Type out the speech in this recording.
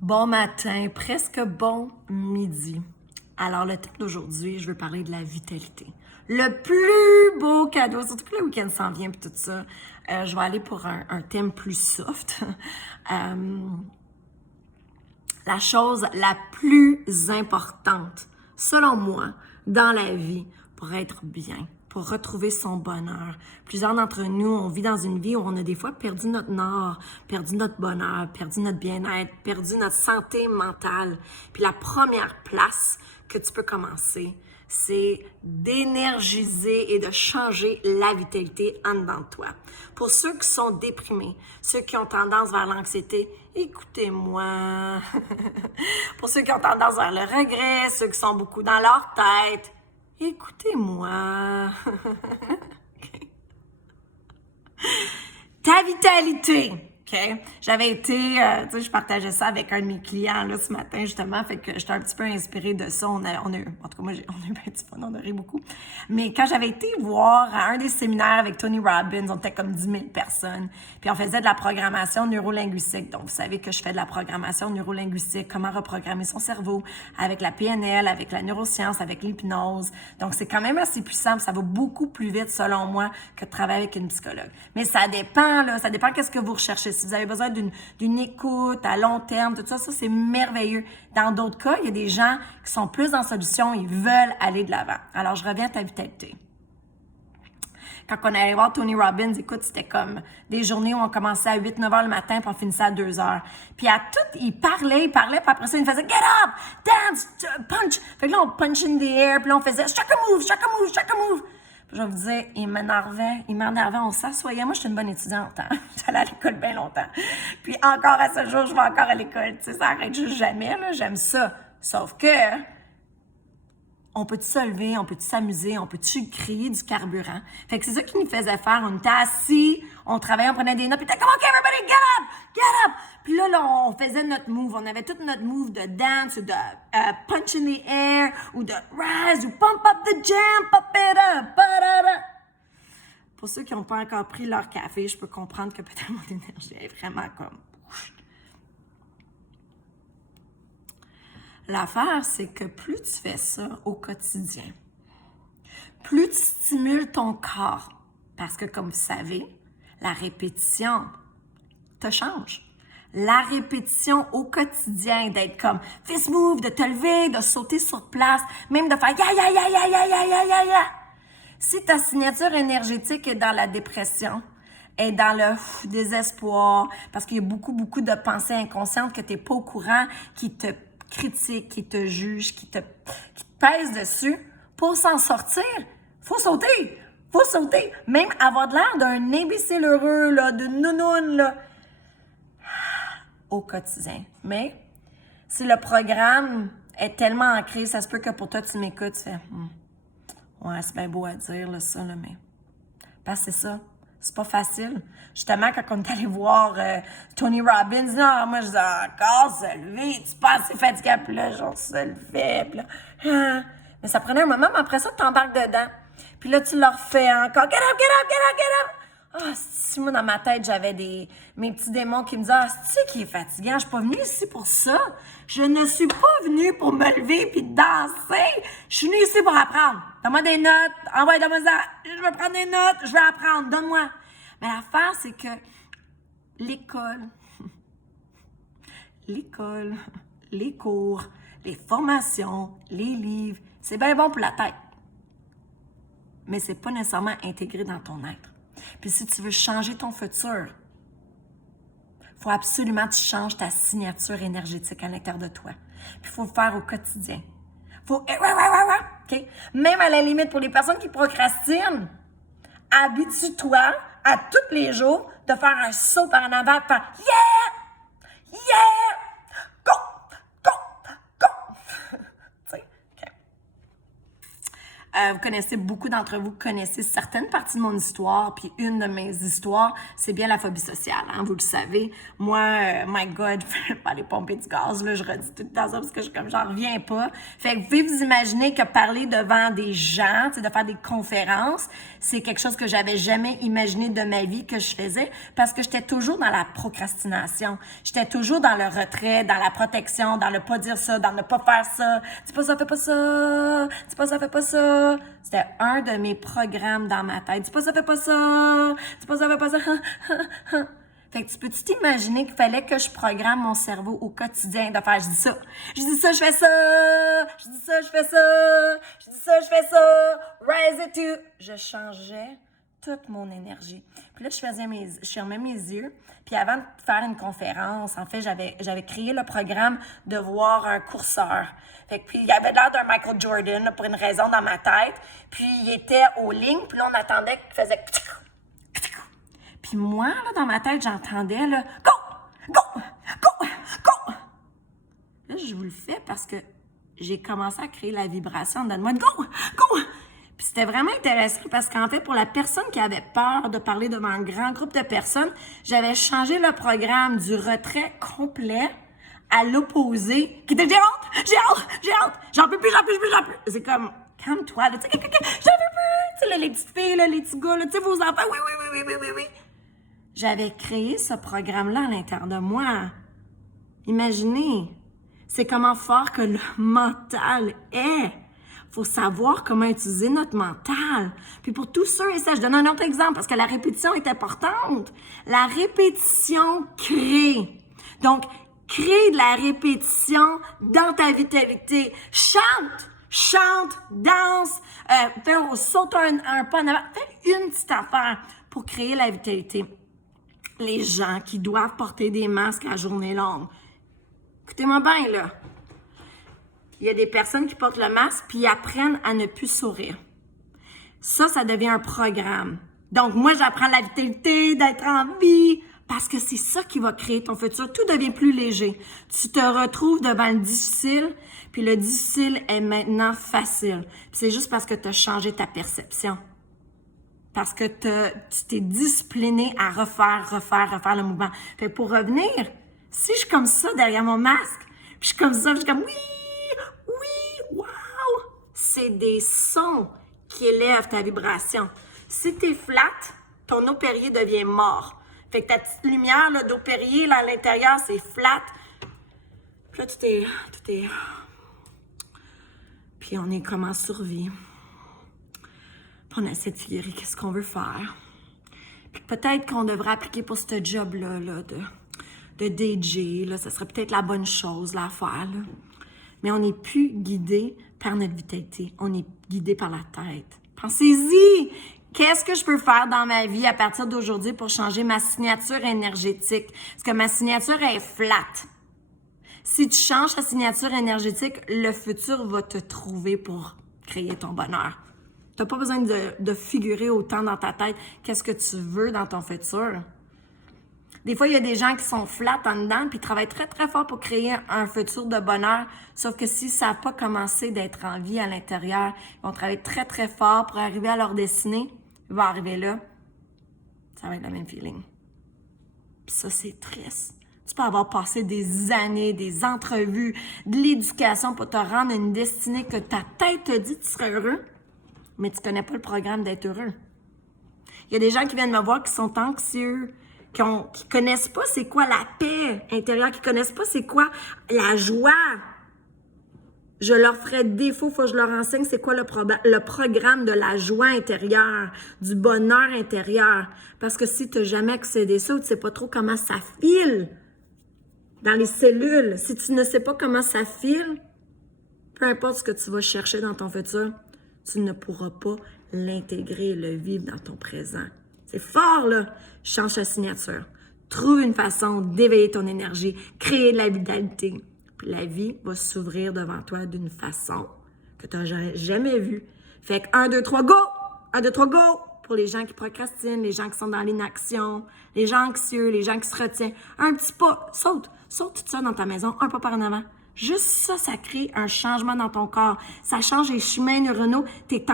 Bon matin, presque bon midi. Alors, le thème d'aujourd'hui, je veux parler de la vitalité. Le plus beau cadeau, surtout que le week-end s'en vient et tout ça, je vais aller pour un thème plus soft. La chose la plus importante, selon moi, dans la vie pour être bien, pour retrouver son bonheur. Plusieurs d'entre nous, on vit dans une vie où on a des fois perdu notre nord, perdu notre bonheur, perdu notre bien-être, perdu notre santé mentale. Puis la première place que tu peux commencer, c'est d'énergiser et de changer la vitalité en dedans de toi. Pour ceux qui sont déprimés, ceux qui ont tendance vers l'anxiété, écoutez-moi. Pour ceux qui ont tendance vers le regret, ceux qui sont beaucoup dans leur tête, écoutez-moi. Ta vitalité, OK? J'avais été, tu sais, je partageais ça avec un de mes clients là, ce matin, justement, fait que j'étais un petit peu inspirée de ça. On a eu, en tout cas, moi, on a eu un petit peu, on a ri beaucoup. Mais quand j'avais été voir à un des séminaires avec Tony Robbins, on était comme 10 000 personnes, puis on faisait de la programmation neurolinguistique. Donc, vous savez que je fais de la programmation neurolinguistique, comment reprogrammer son cerveau avec la PNL, avec la neuroscience, avec l'hypnose. Donc, c'est quand même assez puissant, ça va beaucoup plus vite, selon moi, que de travailler avec une psychologue. Mais ça dépend, là, ça dépend qu'est-ce que vous recherchez. Si vous avez besoin d'une écoute à long terme, tout ça, c'est merveilleux. Dans d'autres cas, il y a des gens qui sont plus en solution, ils veulent aller de l'avant. Alors, je reviens à ta vitalité. Quand on est allé voir Tony Robbins, écoute, c'était comme des journées où on commençait à 8-9 heures le matin puis on finissait à 2 heures. Puis à tout, il parlait, puis après ça, il faisait « Get up! Dance! Punch! » Fait que là, on punch in the air, puis là, on faisait « Shaka move! Shaka move! Shaka move! » Puis je vais vous dire, il m'énervait, on s'assoyait. Moi, j'étais une bonne étudiante, hein? J'allais à l'école bien longtemps. Puis encore à ce jour, je vais encore à l'école. Tu sais, ça arrête juste jamais, là. J'aime ça. Sauf que, on peut-tu se lever, on peut-tu s'amuser, on peut-tu créer du carburant. Fait que c'est ça qui nous faisait faire. On était assis, on travaillait, on prenait des notes, puis t'es comme « OK, everybody, get up! Get up! » Puis là, on faisait notre move. On avait tout notre move de dance, ou de punch in the air, ou de rise, ou pump up the jam, pop it up, ba-da-da. Pour ceux qui n'ont pas encore pris leur café, je peux comprendre que peut-être mon énergie est vraiment comme... L'affaire, c'est que plus tu fais ça au quotidien, plus tu stimules ton corps. Parce que, comme vous savez, la répétition te change. La répétition au quotidien, d'être comme fist move, de te lever, de sauter sur place, même de faire ya ya ya ya ya ya ya ya ya. Si ta signature énergétique est dans la dépression, est dans le désespoir, parce qu'il y a beaucoup de pensées inconscientes que tu n'es pas au courant, qui te critiquent, qui te jugent, qui te pèsent dessus, pour s'en sortir, faut sauter. Faut sauter. Même avoir de l'air d'un imbécile heureux, là, de nounoun, là, au quotidien. Mais si le programme est tellement ancré, ça se peut que pour toi, tu m'écoutes, tu fais ouais, c'est bien beau à dire, là, ça, là, mais... Parce que c'est ça. C'est pas facile. Justement, quand on est allé voir Tony Robbins, non, moi, je disais, encore se lever, tu pas assez fatigué, puis là, genre, se lever, puis là, mais ça prenait un moment, mais après ça, tu t'embarques dedans. Puis là, tu le refais encore, get up, get up, get up, get up! Ah, si moi, dans ma tête, j'avais mes petits démons qui me disaient, c'est qui est fatigant, je suis pas venue ici pour ça. Je ne suis pas venue pour me lever puis danser. Je suis venue ici pour apprendre. Donne-moi des notes, envoie-moi ça. Je vais prendre des notes, je vais apprendre, donne-moi. Mais l'affaire, c'est que l'école, les cours, les formations, les livres, c'est bien bon pour la tête. Mais c'est pas nécessairement intégré dans ton être. Puis si tu veux changer ton futur, il faut absolument que tu changes ta signature énergétique à l'intérieur de toi. Puis il faut le faire au quotidien. Faut... OK? Même à la limite, pour les personnes qui procrastinent, habitue-toi à tous les jours de faire un saut par en avant, de faire « Yeah! Yeah! Go! Go! Go! » Tu sais? OK. Vous connaissez, beaucoup d'entre vous connaissez certaines parties de mon histoire, puis une de mes histoires, c'est bien la phobie sociale, hein, vous le savez. Moi, my God, aller pomper du gaz, là, je redis tout le temps ça parce que j'en reviens pas. Fait que vous pouvez vous imaginer que parler devant des gens, de faire des conférences, c'est quelque chose que j'avais jamais imaginé de ma vie que je faisais parce que j'étais toujours dans la procrastination. J'étais toujours dans le retrait, dans la protection, dans le pas dire ça, dans ne pas faire ça. Dis pas ça, fais pas ça. Dis pas ça, fais pas ça. C'était un de mes programmes dans ma tête. Dis pas ça, fais pas ça. Dis pas ça, fais pas ça. Fait que tu peux t'imaginer qu'il fallait que je programme mon cerveau au quotidien de faire, je dis ça, je fais ça, je dis ça, je fais ça, je dis ça, je fais ça, rise it to. Je changeais toute mon énergie. Puis là, je fermais mes yeux. Puis avant de faire une conférence, en fait, j'avais créé le programme de voir un courseur. Fait que puis il avait l'air d'un Michael Jordan là, pour une raison dans ma tête. Puis il était aux lignes, puis là, on attendait qu'il faisait... Puis moi, là, dans ma tête, j'entendais, là, « Go! Go! Go! Go! » Là, je vous le fais parce que j'ai commencé à créer la vibration dans moi de « Go! Go! » Puis c'était vraiment intéressant parce qu'en fait, pour la personne qui avait peur de parler devant un grand groupe de personnes, j'avais changé le programme du retrait complet à l'opposé, qui était « J'ai hâte! J'en peux plus! » C'est comme, calme-toi, là, tu sais, j'en peux plus! Tu sais, là, les petites filles, là, les petits gars, là, tu sais, vos enfants, oui. J'avais créé ce programme-là à l'intérieur de moi. Imaginez, c'est comment fort que le mental est. Faut savoir comment utiliser notre mental. Puis pour tous ceux et ça, je donne un autre exemple parce que la répétition est importante. La répétition crée. Donc, crée de la répétition dans ta vitalité. Chante, danse, saute un pas en avant. Fais une petite affaire pour créer la vitalité. Les gens qui doivent porter des masques à journée longue. Écoutez-moi bien, là. Il y a des personnes qui portent le masque puis apprennent à ne plus sourire. Ça devient un programme. Donc, moi, j'apprends la vitalité, d'être en vie, parce que c'est ça qui va créer ton futur. Tout devient plus léger. Tu te retrouves devant le difficile, puis le difficile est maintenant facile. Puis c'est juste parce que tu as changé ta perception. Parce que tu t'es discipliné à refaire le mouvement. Fait que pour revenir, si je suis comme ça derrière mon masque, puis je suis comme ça, je suis comme oui, wow! C'est des sons qui élèvent ta vibration. Si t'es flat, ton eau Perrier devient mort. Fait que ta petite lumière là, d'eau Perrier là, à l'intérieur, c'est flat. Puis là, tout est... Puis on est comme en survie. Puis on essaie de figurer qu'est-ce qu'on veut faire. Puis peut-être qu'on devrait appliquer pour ce job-là là, de DJ. Là, ça serait peut-être la bonne chose là, à faire. Là. Mais on n'est plus guidé par notre vitalité. On est guidé par la tête. Pensez-y! Qu'est-ce que je peux faire dans ma vie à partir d'aujourd'hui pour changer ma signature énergétique? Parce que ma signature est flat. Si tu changes ta signature énergétique, le futur va te trouver pour créer ton bonheur. Tu n'as pas besoin de figurer autant dans ta tête qu'est-ce que tu veux dans ton futur. Des fois, il y a des gens qui sont flats en dedans puis ils travaillent très, très fort pour créer un futur de bonheur. Sauf que s'ils ne savent pas commencer d'être en vie à l'intérieur, ils vont travailler très, très fort pour arriver à leur destinée. Ils vont arriver là, ça va être le même feeling. Puis ça, c'est triste. Tu peux avoir passé des années, des entrevues, de l'éducation pour te rendre à une destinée que ta tête te dit que tu serais heureux, mais tu connais pas le programme d'être heureux. Il y a des gens qui viennent me voir qui sont anxieux, qui connaissent pas c'est quoi la paix intérieure, qui connaissent pas c'est quoi la joie. Je leur ferai défaut, faut que je leur enseigne c'est quoi le programme de la joie intérieure, du bonheur intérieur. Parce que si tu n'as jamais accédé à ça ou tu ne sais pas trop comment ça file dans les cellules, si tu ne sais pas comment ça file, peu importe ce que tu vas chercher dans ton futur, tu ne pourras pas l'intégrer et le vivre dans ton présent. C'est fort, là! Change ta signature. Trouve une façon d'éveiller ton énergie, créer de la vitalité. Puis la vie va s'ouvrir devant toi d'une façon que tu n'as jamais vue. Fait que 1, 2, 3, go! 1, 2, 3, go! Pour les gens qui procrastinent, les gens qui sont dans l'inaction, les gens anxieux, les gens qui se retiennent. Un petit pas, saute tout ça dans ta maison, un pas par en avant. Juste ça, ça crée un changement dans ton corps. Ça change les chemins neuronaux.